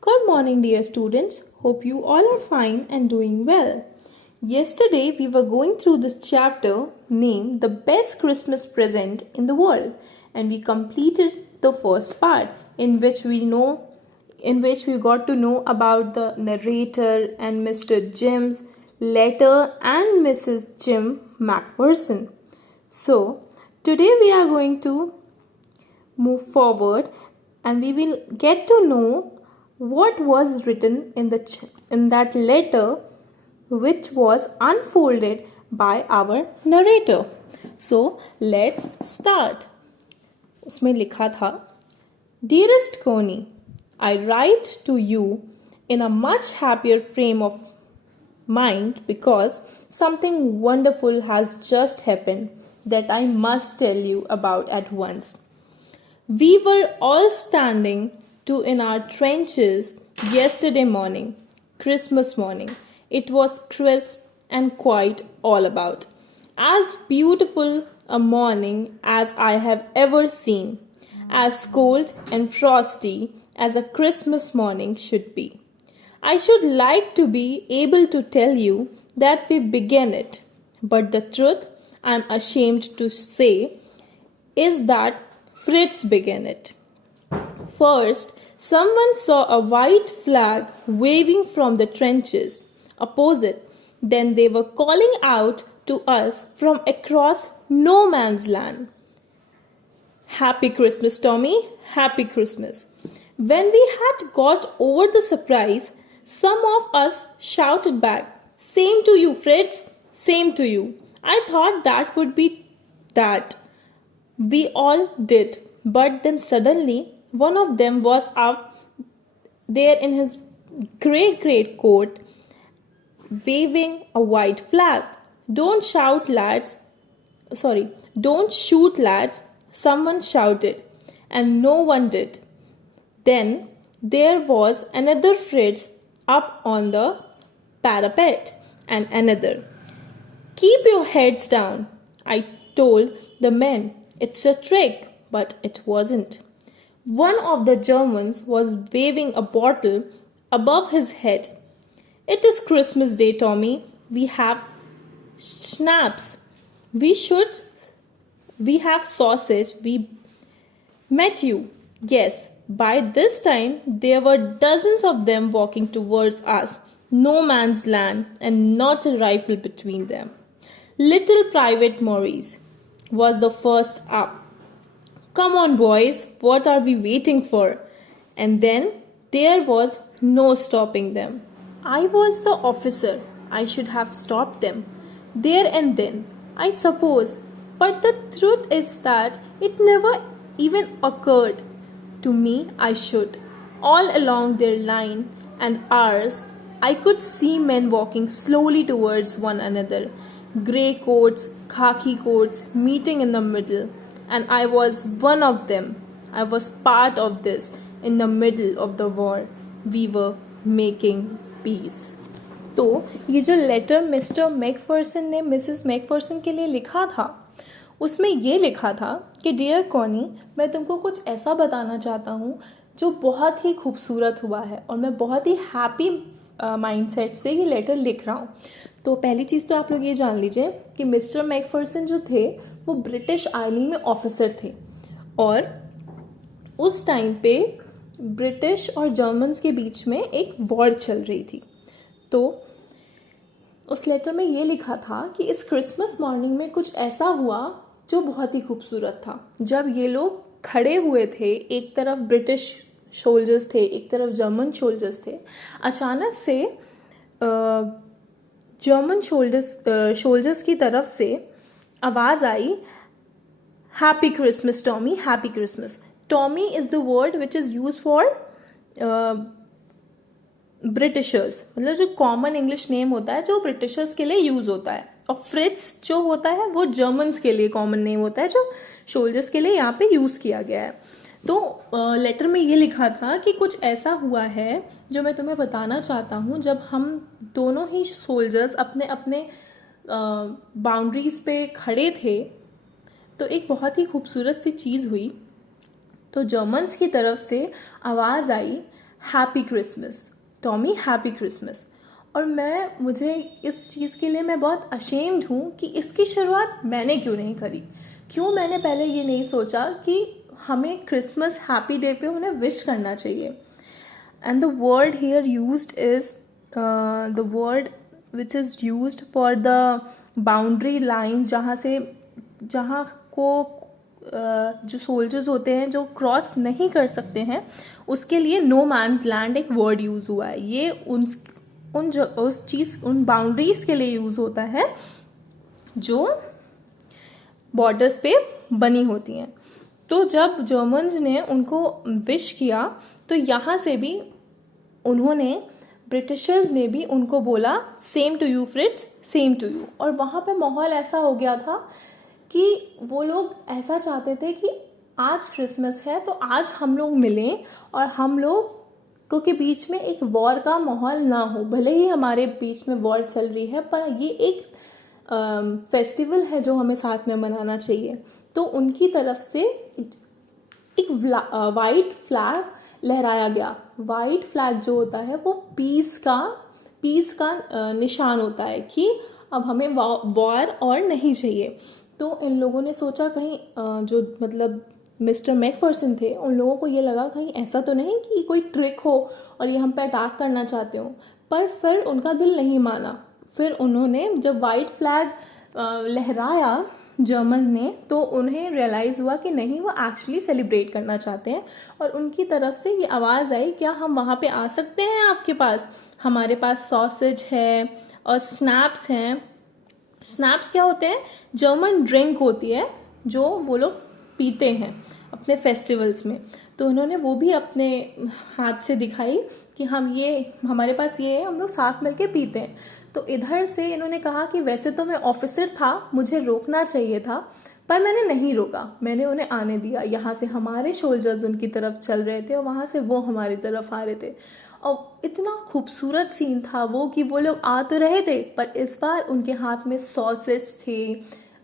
Good morning, dear students. Hope you all are fine and doing well. Yesterday, we were going through this chapter named The Best Christmas Present in the World, and we completed the first part in which we got to know about the narrator and Mr. Jim's letter and Mrs. Jim Macpherson. So, today we are going to move forward and we will get to know what was written in that letter which was unfolded by our narrator. So let's start. उसमें लिखा था, Dearest Connie, I write to you in a much happier frame of mind because something wonderful has just happened that I must tell you about at once. We were all standing in our trenches yesterday morning, Christmas morning. It was crisp and quiet all about. As beautiful a morning as I have ever seen, as cold and frosty as a Christmas morning should be. I should like to be able to tell you that we began it, but the truth, I am ashamed to say, is that Fritz began it. First, someone saw a white flag waving from the trenches opposite. Then they were calling out to us from across no man's land. Happy Christmas, Tommy! Happy Christmas! When we had got over the surprise, some of us shouted back, Same to you, Fritz! Same to you! I thought that would be that. We all did, but then suddenly one of them was up there in his great coat waving a white flag. Don't shout, lads. Don't shoot, lads. Someone shouted, and no one did. Then there was another Fritz up on the parapet, and another. Keep your heads down, I told the men. It's a trick, but it wasn't. One of the Germans was waving a bottle above his head. It is Christmas Day, Tommy. We have schnapps. We have sausage. We met you. Yes, by this time there were dozens of them walking towards us. No man's land and not a rifle between them. Little Private Maurice was the first up. Come on, boys, what are we waiting for? And then there was no stopping them. I was the officer. I should have stopped them there and then, I suppose. But the truth is that it never even occurred to me I should. All along their line and ours, I could see men walking slowly towards one another. Grey coats, khaki coats meeting in the middle, and I was one of them. I was part of this. In the middle of the war, we were making peace. तो ये जो letter mister Macpherson ने Mrs Macpherson के लिए लिखा था, उसमें ये लिखा था कि डियर कॉनी, मैं तुमको कुछ ऐसा बताना चाहता हूँ जो बहुत ही खूबसूरत हुआ है और मैं बहुत ही हैप्पी माइंडसेट से ये लेटर लिख रहा हूँ. तो पहली चीज़ तो आप लोग ये जान लीजिए कि मिस्टर मैकफर्सन जो थे वो ब्रिटिश आर्मी में ऑफिसर थे और उस टाइम पे ब्रिटिश और जर्मन्स के बीच में एक वॉर चल रही थी. तो उस लेटर में ये लिखा था कि इस क्रिसमस मॉर्निंग में कुछ ऐसा हुआ जो बहुत ही खूबसूरत था. जब ये लोग खड़े हुए थे, एक तरफ ब्रिटिश सोल्जर्स थे, एक तरफ जर्मन सोल्जर्स थे, अचानक से जर्मन सोल्जर्स की तरफ से आवाज़ आई, happy Christmas Tommy, happy Christmas. Tommy is the word which is use for Britishers, मतलब जो कॉमन इंग्लिश नेम होता है जो ब्रिटिशर्स के लिए यूज़ होता है. और फ्रिट्स जो होता है वो जर्मन्स के लिए कॉमन नेम होता है जो सोल्जर्स के लिए यहाँ पे यूज़ किया गया है. तो लेटर में ये लिखा था कि कुछ ऐसा हुआ है जो मैं तुम्हें बताना चाहता हूँ. जब हम दोनों ही सोल्जर्स अपने अपने बाउंड्रीज पे खड़े थे तो एक बहुत ही खूबसूरत सी चीज़ हुई. तो जर्मन्स की तरफ से आवाज़ आई, happy Christmas Tommy, happy Christmas. और मुझे इस चीज़ के लिए मैं बहुत अशेम्ड हूँ कि इसकी शुरुआत मैंने क्यों नहीं करी। क्यों मैंने पहले ये नहीं सोचा कि हमें क्रिसमस हैप्पी डे पे उन्हें विश करना चाहिए। And the word here used is the word which is used for the boundary lines, जहाँ को जो सोल्जर्स होते हैं जो क्रॉस नहीं कर सकते हैं, उसके लिए नो मैन्स लैंड एक वर्ड यूज़ हुआ है। ये उन बाउंड्रीज के लिए यूज़ होता है जो बॉर्डर्स पे बनी होती हैं। तो जब जर्मन्स ने उनको विश किया तो यहाँ से भी उन्होंने, ब्रिटिशर्स ने भी उनको बोला same to you Fritz, same to you. और वहाँ पे माहौल ऐसा हो गया था कि वो लोग ऐसा चाहते थे कि आज क्रिसमस है तो आज हम लोग मिलें और हम लोग के बीच में एक वॉर का माहौल ना हो। भले ही हमारे बीच में वॉर चल रही है, पर ये एक फेस्टिवल है जो हमें साथ में मनाना चाहिए। तो उनकी तरफ से एक वाइट फ्लैग लहराया गया। वाइट फ्लैग जो होता है वो पीस का निशान होता है कि अब हमें वॉर और नहीं चाहिए। तो इन लोगों ने सोचा कहीं जो मतलब मिस्टर मैकफर्सन थे, उन लोगों को ये लगा कहीं ऐसा तो नहीं कि कोई ट्रिक हो और ये हम पे अटैक करना चाहते हो। पर फिर उनका दिल नहीं माना। फिर उन्होंने जब वाइट फ्लैग लहराया जर्मन ने, तो उन्हें रियलाइज़ हुआ कि नहीं, वो एक्चुअली सेलिब्रेट करना चाहते हैं। और उनकी तरफ से ये आवाज़ आई, क्या हम वहाँ पे आ सकते हैं आपके पास? हमारे पास सॉसेज है और स्नैप्स हैं। स्नैप्स क्या होते हैं? जर्मन ड्रिंक होती है जो वो लोग पीते हैं अपने फेस्टिवल्स में। तो उन्होंने वो भी अपने हाथ से दिखाई कि हमारे पास ये है, हम लोग साथ मिलके पीते हैं। तो इधर से इन्होंने कहा कि वैसे तो मैं ऑफिसर था, मुझे रोकना चाहिए था, पर मैंने नहीं रोका, मैंने उन्हें आने दिया। यहाँ से हमारे सोल्जर्स उनकी तरफ चल रहे थे और वहाँ से वो हमारी तरफ आ रहे थे। और इतना खूबसूरत सीन था वो कि वो लोग आ तो रहे थे, पर इस बार उनके हाथ में सॉसेज थे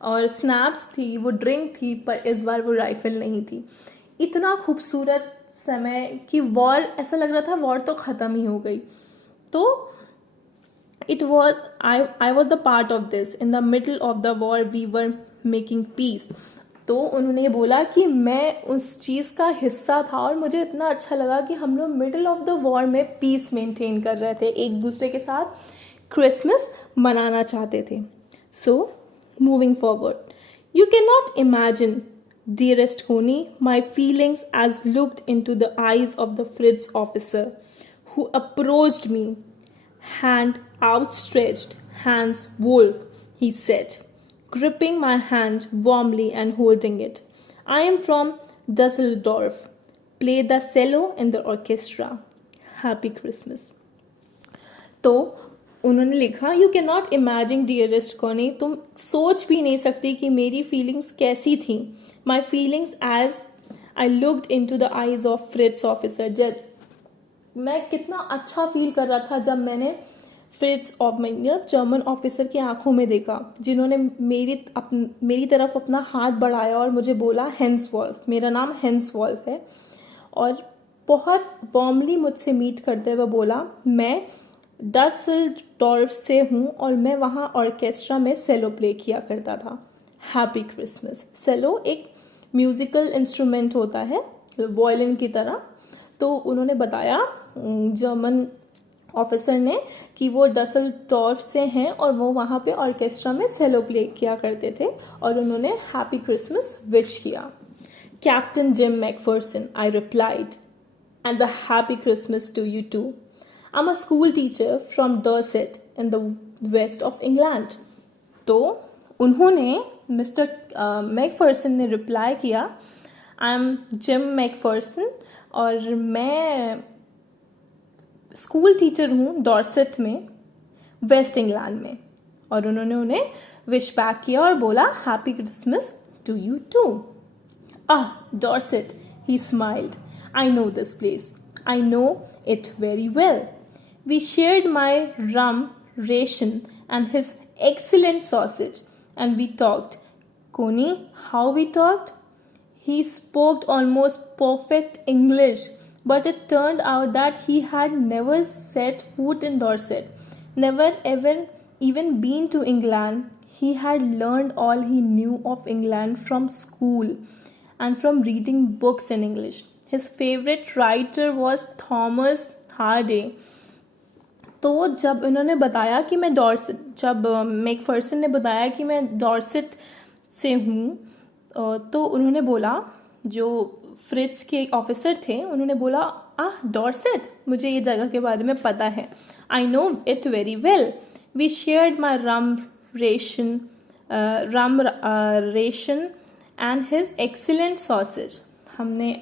और स्नैप्स थी, वो ड्रिंक थी, पर इस बार वो राइफल नहीं थी। इतना खूबसूरत समय कि वॉर, ऐसा लग रहा था वॉर तो ख़त्म ही हो गई। तो I was the part of this. In the middle of the war we were making peace. तो उन्होंने बोला कि मैं उस चीज़ का हिस्सा था और मुझे इतना अच्छा लगा कि हम लोग मिडल ऑफ द वॉर में पीस मेंटेन कर रहे थे, एक दूसरे के साथ क्रिसमस मनाना चाहते थे। So moving forward, you can not imagine dearest Coney, my feelings as looked into the eyes of the Fritz officer who approached me. Hand outstretched, hands wolf, he said, gripping my hand warmly and holding it. I am from Dusseldorf. Play the cello in the orchestra. Happy Christmas. तो उन्होंने लिखा, you can not imagine dearest Connie, तुम सोच भी नहीं सकती कि मेरी फीलिंग्स कैसी थी। My feelings as I looked into the eyes of Fritz officer, जब मैं कितना अच्छा फील कर रहा था जब मैंने फ्रिट्स जर्मन ऑफिसर की आंखों में देखा, जिन्होंने मेरी तरफ अपना हाथ बढ़ाया और मुझे बोला हेंस वॉल्फ, मेरा नाम हेंस वॉल्फ है, और बहुत वार्मली मुझसे मीट करते हुए बोला मैं डसेल्डॉर्फ से हूँ और मैं वहाँ ऑर्केस्ट्रा में सेलो प्ले किया करता था। Happy Christmas. सेलो एक म्यूज़िकल इंस्ट्रूमेंट होता है वायलिन की तरह। तो उन्होंने बताया जर्मन ऑफिसर ने कि वो डसेल्डॉर्फ से हैं और वो वहाँ पे ऑर्केस्ट्रा में सेलो प्ले किया करते थे और उन्होंने हैप्पी क्रिसमस विश किया। Captain Jim McPherson, I replied, and the happy Christmas to you too. I'm a school teacher from Dorset in the west of England. तो उन्होंने मिस्टर मैकफर्सन ने रिप्लाई किया, आई एम जिम मैकफर्सन और मैं school teacher हूँ Dorset में, west England में। और उन्होंने उन्हें विश बैक किया और बोला happy Christmas to you too. Dorset, he smiled, I know this place, I know it very well. We shared my rum ration and his excellent sausage, and we talked. Coney, how we talked? He spoke almost perfect English, but it turned out that he had never set foot in Dorset, never ever even been to England. He had learned all he knew of England from school and from reading books in English. His favorite writer was Thomas Hardy. तो जब उन्होंने बताया कि मैं Dorset जब Macpherson ने बताया कि मैं डॉर्सेट से हूँ, तो उन्होंने बोला, जो फ्रिट्ज के ऑफिसर थे उन्होंने बोला, डॉर्सेट, मुझे ये जगह के बारे में पता है, I know it very well, we shared my rum ration and his excellent sausage. मैंने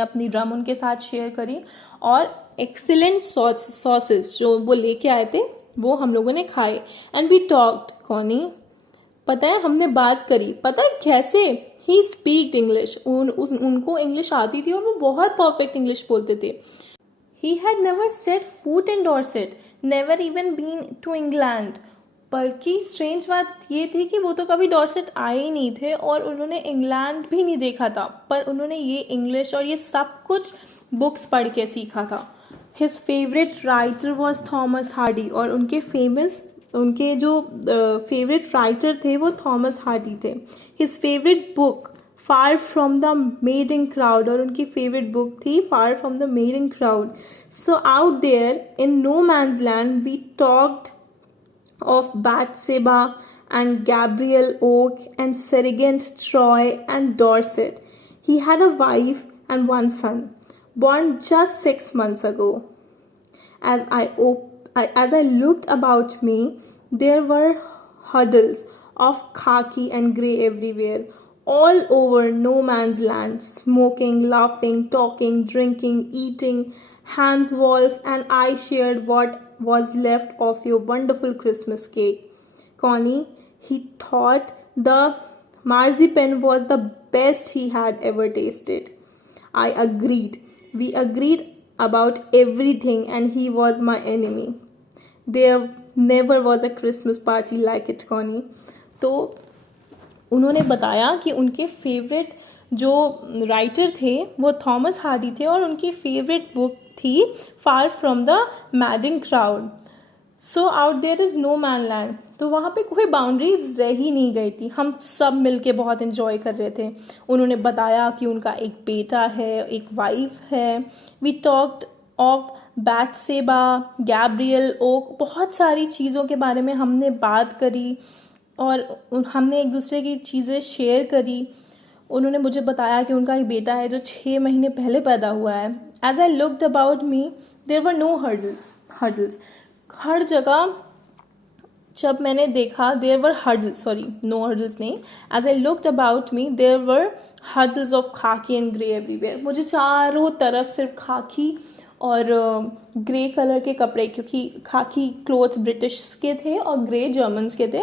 अपनी रम उनके साथ शेयर करी और एक्सीलेंट सॉसेज जो वो लेके आए थे वो हम लोगों ने खाए. And we talked. कॉनी, पता है हमने बात करी. पता है कैसे? He speak English. उनको इंग्लिश आती थी और वो बहुत परफेक्ट इंग्लिश बोलते थे. He had never set foot in Dorset, never even been to England. बल्कि स्ट्रेंज बात ये थी कि वो तो कभी डॉर्सेट आए ही नहीं थे और उन्होंने इंग्लैंड भी नहीं देखा था, पर उन्होंने ये इंग्लिश और ये सब कुछ बुक्स पढ़ के सीखा था. His favourite writer was Thomas Hardy. और उनके जो फेवरेट राइटर थे वो थॉमस हार्डी थे. His favourite book far from the madding crowd. और उनकी फेवरेट बुक थी far from the madding crowd. So out there in no man's land we talked of Bathsheba and Gabriel Oak and Sergeant Troy and Dorset. He had a wife and one son, born just 6 months ago. As I looked about me, there were huddles of khaki and grey everywhere, all over no man's land, smoking, laughing, talking, drinking, eating. Hans Wolf and I shared what was left of your wonderful Christmas cake. Connie, he thought the marzipan was the best he had ever tasted. I agreed. We agreed about everything and he was my enemy. There never was a Christmas party like it, Connie. तो उन्होंने बताया कि उनके favourite जो writer थे वो Thomas Hardy थे और उनकी फेवरेट बुक थी far from the madding crowd. So out there is no man land. तो वहाँ पे कोई बाउंड्रीज रह ही नहीं गई थी. हम सब मिलके बहुत इन्जॉय कर रहे थे. उन्होंने बताया कि उनका एक बेटा है, एक वाइफ है. We talked of Bathsheba, Gabriel Oak. बहुत सारी चीज़ों के बारे में हमने बात करी और हमने एक दूसरे की चीज़ें शेयर करी. उन्होंने मुझे बताया कि उनका एक बेटा है जो 6 महीने पहले पैदा हुआ है. As I looked about me there were no hurdles. हर जगह जब मैंने देखा there were hurdles, no hurdles नहीं. As I looked about me there were hurdles of khaki and grey everywhere. मुझे चारों तरफ सिर्फ खाकी और ग्रे कलर के कपड़े, क्योंकि खाकी क्लोथ्स ब्रिटिश के थे और ग्रे जर्मन्स के थे,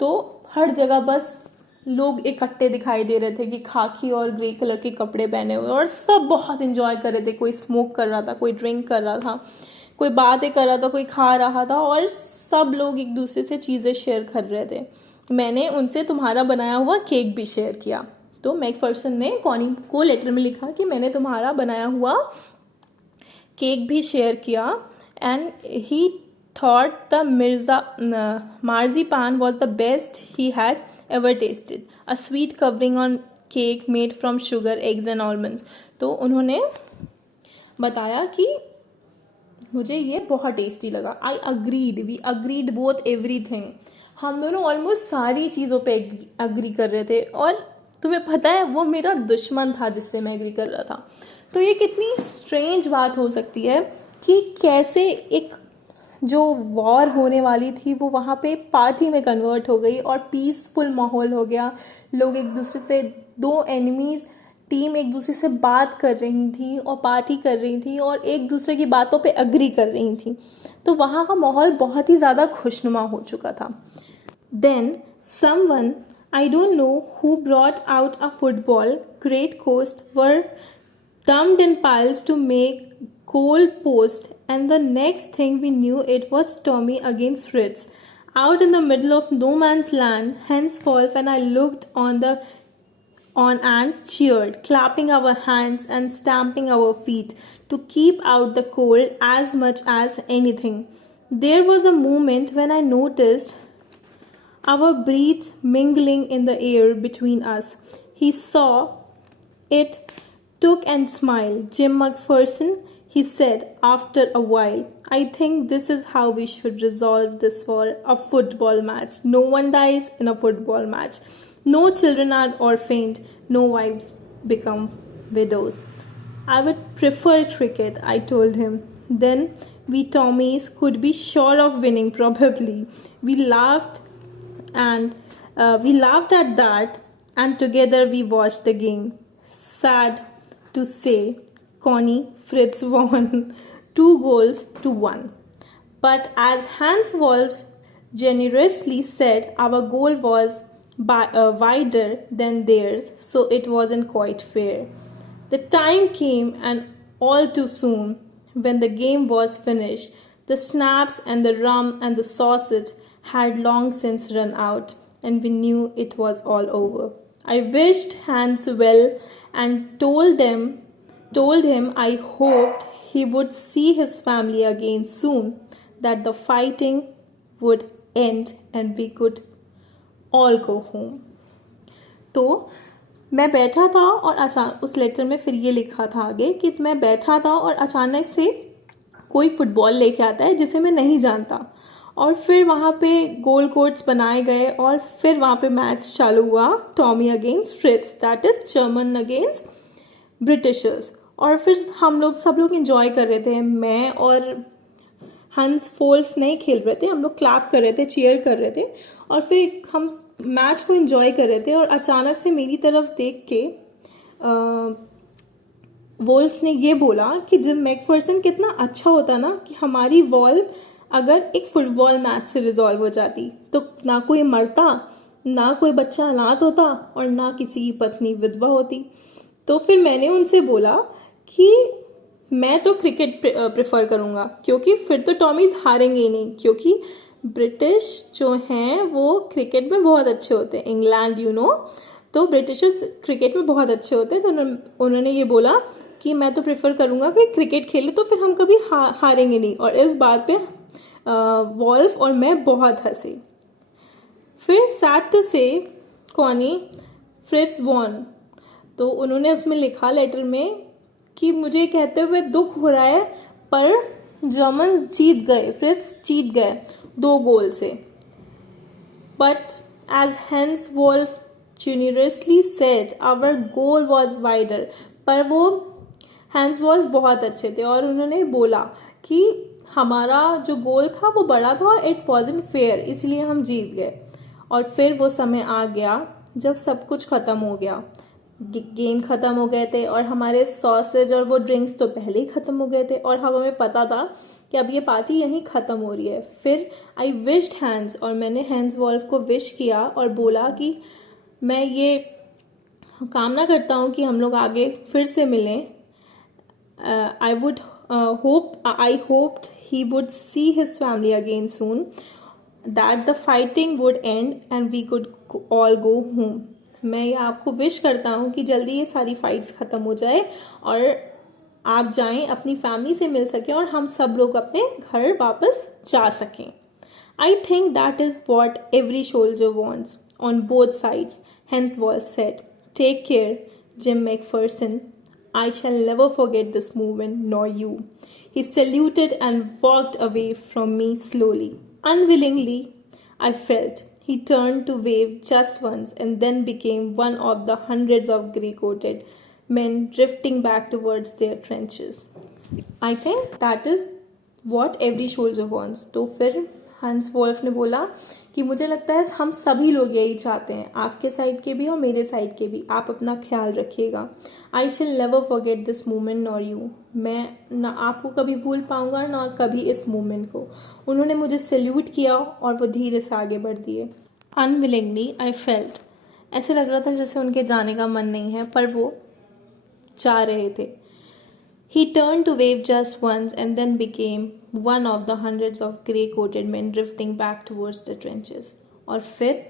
तो हर जगह बस लोग इकट्ठे दिखाई दे रहे थे कि खाकी और ग्रे कलर के कपड़े पहने हुए, और सब बहुत एंजॉय कर रहे थे. कोई स्मोक कर रहा था, कोई ड्रिंक कर रहा था, कोई बातें कर रहा था, कोई खा रहा था, और सब लोग एक दूसरे से चीज़ें शेयर कर रहे थे. मैंने उनसे तुम्हारा बनाया हुआ केक भी शेयर किया. तो मैकफर्सन ने कॉनी को लेटर में लिखा कि मैंने तुम्हारा बनाया हुआ केक भी शेयर किया. And he thought the marzipan was the best he had ever tasted. A sweet covering on cake made from sugar, eggs and almonds. तो उन्होंने बताया कि मुझे ये बहुत टेस्टी लगा. I agreed. We agreed both everything. हम दोनों ऑलमोस्ट सारी चीज़ों पे अग्री कर रहे थे. और तुम्हें पता है वो मेरा दुश्मन था जिससे मैं एग्री कर रहा था. तो ये कितनी स्ट्रेंज बात हो सकती है कि कैसे एक जो वॉर होने वाली थी वो वहाँ पे पार्टी में कन्वर्ट हो गई और पीसफुल माहौल हो गया. लोग एक दूसरे से, दो एनिमीज़ टीम एक दूसरे से बात कर रही थी और पार्टी कर रही थी और एक दूसरे की बातों पे अग्री कर रही थी. तो वहाँ का माहौल बहुत ही ज़्यादा खुशनुमा हो चुका था. Then someone, I don't know who brought out a football. Great Coast were dumped in piles to make goal post, and the next thing we knew it was Tommy against Fritz, out in the middle of no man's land. Henceforth, when I looked on the on and cheered, clapping our hands and stamping our feet to keep out the cold as much as anything. There was a moment when I noticed our breaths mingling in the air between us. He saw it, took and smiled. Jim McPherson, he said after a while, I think this is how we should resolve this for a football match. No one dies in a football match. No children are orphaned. No wives become widows. I would prefer cricket, I told him. Then we Tommies could be sure of winning, probably. And we laughed at that, and together we watched the game. Sad to say, Connie Fritz won 2 goals to 1. But as Hans Wolf generously said, our goal was wider than theirs, so it wasn't quite fair. The time came, and all too soon, when the game was finished. The snaps and the rum and the sausage had long since run out, and we knew it was all over. I wished Hans well and told him I hoped he would see his family again soon, that the fighting would end and we could all go home. तो मैं बैठा था और उस letter में फिर ये लिखा था आगे कि मैं बैठा था और अचानक से कोई फुटबॉल लेके आता है जिसे मैं नहीं जानता, और फिर वहाँ पे गोल कोर्ट्स बनाए गए और फिर वहाँ पे मैच चालू हुआ, Tommy against Fritz, that is German against Britishers. और फिर हम लोग सब लोग इंजॉय कर रहे थे. मैं और हंस वोल्फ नहीं खेल रहे थे, हम लोग क्लैप कर रहे थे, चीयर कर रहे थे और फिर हम मैच को एंजॉय कर रहे थे. और अचानक से मेरी तरफ देख के वोल्फ ने ये बोला कि जिम मैकफर्सन कितना अच्छा होता ना कि हमारी वॉल्व अगर एक फुटबॉल मैच से रिजॉल्व हो जाती तो ना कोई मरता, ना कोई बच्चा अनाथ होता और ना किसी की पत्नी विधवा होती. तो फिर मैंने उनसे बोला कि मैं तो क्रिकेट प्रेफर करूँगा, क्योंकि फिर तो टॉमीज हारेंगे ही नहीं, क्योंकि ब्रिटिश जो हैं वो क्रिकेट में बहुत अच्छे होते हैं. इंग्लैंड तो ब्रिटिशर्स क्रिकेट में बहुत अच्छे होते हैं. तो उन्होंने ये बोला कि मैं तो प्रेफर करूँगा कि क्रिकेट खेले, तो फिर हम कभी हारेंगे नहीं. और इस बात पे वॉल्फ और मैं बहुत हंसे. फिर सैड टू से कॉनी फ्रिट्ज वॉन, तो उन्होंने उसमें लिखा लेटर में कि मुझे कहते हुए दुख हो रहा है पर जर्मन जीत गए, फ्रिट्ज जीत गए 2 गोल से. But as Hans Wolf generously said our goal was wider, पर वो हैंस वोल्फ बहुत अच्छे थे और उन्होंने बोला कि हमारा जो गोल था वो बड़ा था और इट वॉजंट फेयर, इसलिए हम जीत गए. और फिर वो समय आ गया जब सब कुछ ख़त्म हो गया. गेम ख़त्म हो गए थे और हमारे सॉसेज और वो ड्रिंक्स तो पहले ही ख़त्म हो गए थे और हमें पता था कि अब ये पार्टी यहीं ख़त्म हो रही है. फिर आई विश्ड हैंस, और मैंने हैंस वोल्फ को विश किया और बोला कि मैं ये कामना करता हूँ कि हम लोग आगे फिर से मिलें. I hoped he would see his family again soon, that the fighting would end and we could all go home. मैं ये आपको विश करता हूँ कि जल्दी ये सारी फाइट्स ख़त्म हो जाए और आप जाएं, अपनी फैमिली से मिल सकें और हम सब लोग अपने घर वापस जा सकें. I think that is what every soldier wants on both sides, Hans Wolf said. Take care, Jim McPherson. I shall never forget this moment, nor you. He saluted and walked away from me slowly. Unwillingly, I felt. He turned to wave just once and then became one of the hundreds of grey-coated men drifting back towards their trenches. I think that is what every soldier wants. तो फिर हंस Wolff ने बोला कि मुझे लगता है हम सभी लोग यही चाहते हैं, आपके साइड के भी और मेरे साइड के भी. आप अपना ख्याल रखिएगा. I shall never forget this moment nor you. मैं ना आपको कभी भूल पाऊँगा ना कभी इस मोमेंट को. उन्होंने मुझे सैल्यूट किया और वो धीरे से आगे बढ़ दिए. Unwillingly I felt. ऐसे लग रहा था जैसे उनके जाने का मन नहीं है, पर वो जा रहे थे. He turned to wave just once and then became one of the hundreds of grey-coated men drifting back towards the trenches. और फिर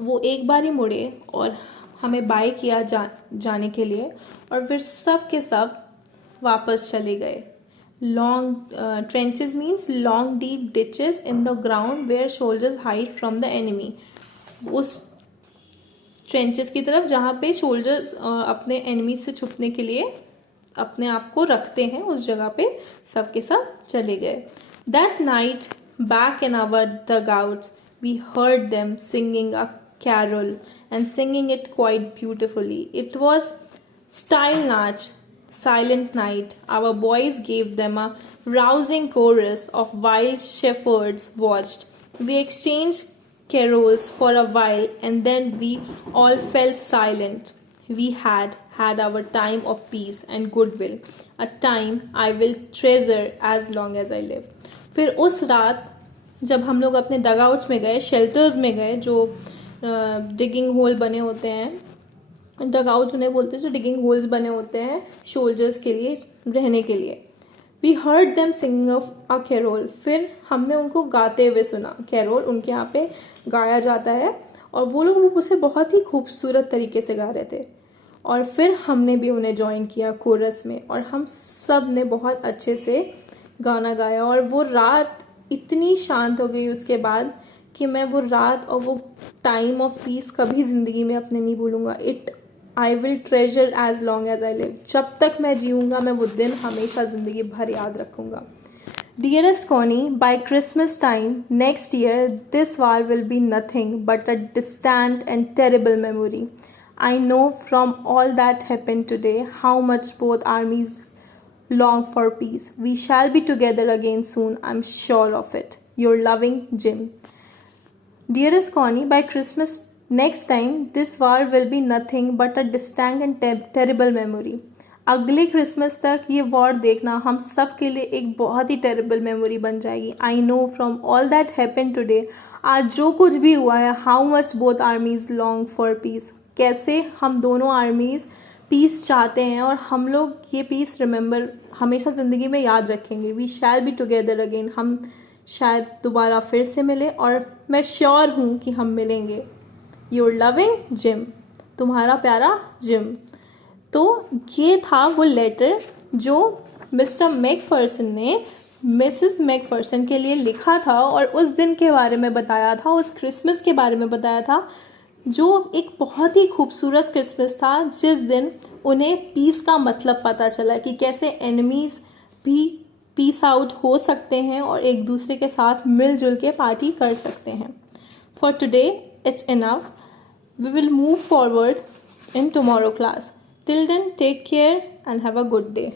वो एक बार ही मुड़े और हमें बाय किया जाने के लिए, और फिर सब के सब वापस चले गए. Long trenches means long deep ditches in the ground where soldiers hide from the enemy. उस ट्रेंचेस की तरफ जहाँ पे सोल्जर्स अपने एनिमी से छुपने के लिए अपने आप को रखते हैं, उस जगह पे सब के सब चले गए. That night back in our dugouts we heard them singing a carol and singing it quite beautifully. It was style natch, silent night. Our boys gave them a rousing chorus of wild shepherds watched. We exchanged carols for a while and then we all fell silent. We had our time of peace and goodwill, a time I will treasure as long as I live. फिर उस रात जब हम लोग अपने डगआउट्स में गए, shelters में गए, जो डिगिंग होल बने होते हैं, डगआउट्स उन्हें बोलते हैं जो डिगिंग होल्स बने होते हैं सोल्जर्स के लिए रहने के लिए. We heard them singing a carol. फिर हमने उनको गाते हुए सुना. कैरोल उनके यहाँ पे गाया जाता है और वो लोग उसे बहुत ही खूबसूरत तरीके से गा रहे थे. और फिर हमने भी उन्हें ज्वाइन किया कोरस में और हम सब ने बहुत अच्छे से गाना गाया. और वो रात इतनी शांत हो गई उसके बाद कि मैं वो रात और वो टाइम ऑफ पीस कभी ज़िंदगी में अपने नहीं भूलूंगा. I will treasure as long as I live. जब तक मैं जीऊँगा मैं वो दिन हमेशा ज़िंदगी भर याद रखूँगा. Dearest Connie, by Christmas time next year, this war will be nothing but a distant and terrible memory. I know from all that happened today how much both armies long for peace. We shall be together again soon, I'm sure of it. Your loving Jim. Dearest Connie, by Christmas next time, this war will be nothing but a distant and terrible memory. अगले Christmas तक ये war देखना हम सब के लिए एक बहुत ही टेरेबल मेमोरी बन जाएगी. I know from all that happen today, आज जो कुछ भी हुआ है, how much both आर्मीज long for piece, कैसे हम दोनों आर्मीज पीस चाहते हैं और हम लोग ये पीस रिमेंबर हमेशा ज़िंदगी में याद रखेंगे. We shall be together again. हम शायद दोबारा फिर से मिले और मैं श्योर हूँ कि हम मिलेंगे. Your loving gym. तुम्हारा प्यारा जिम. तो ये था वो लेटर जो मिस्टर मैकफर्सन ने मिसेस मैकफर्सन के लिए लिखा था और उस दिन के बारे में बताया था, उस क्रिसमस के बारे में बताया था, जो एक बहुत ही खूबसूरत क्रिसमस था जिस दिन उन्हें पीस का मतलब पता चला कि कैसे एनिमीज़ भी पीस आउट हो सकते हैं और एक दूसरे के साथ मिलजुल के पार्टी कर सकते हैं. For today it's enough. We will move forward in tomorrow class. Till then, take care and have a good day.